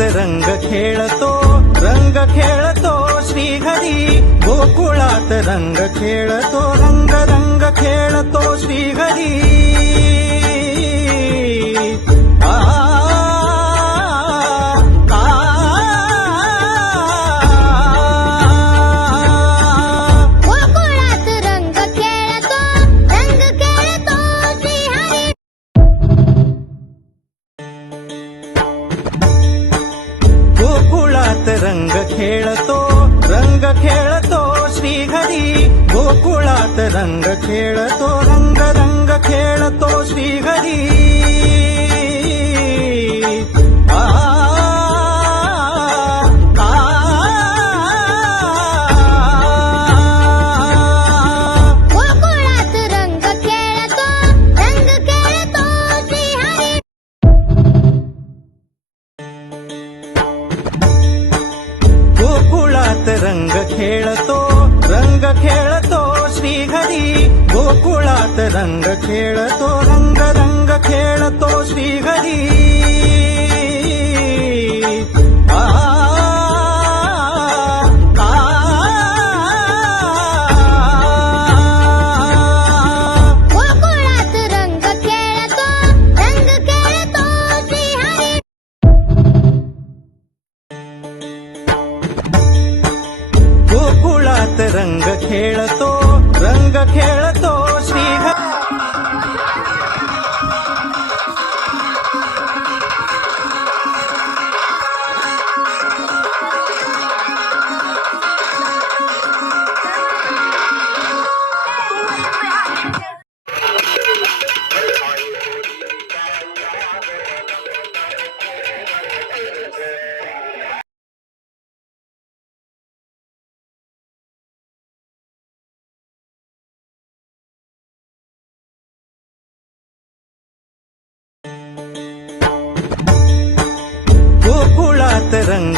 गोकुळात रंग खेळतो श्रीहरी गोकुळात रंग खेळतो रंग खेळतो श्रीहरी गोकुळात रंग खेळतो श्रीहरी गोकुळात रंग खेळतो रंग खेळतो श्रीहरी गोकुळात रंग खेळतो श्रीहरी गोकुळात रंग खेळतो रंग खेळतो श्रीहरी गोकुळात रंग खेळतो श्रीहरी गोकुळात रंग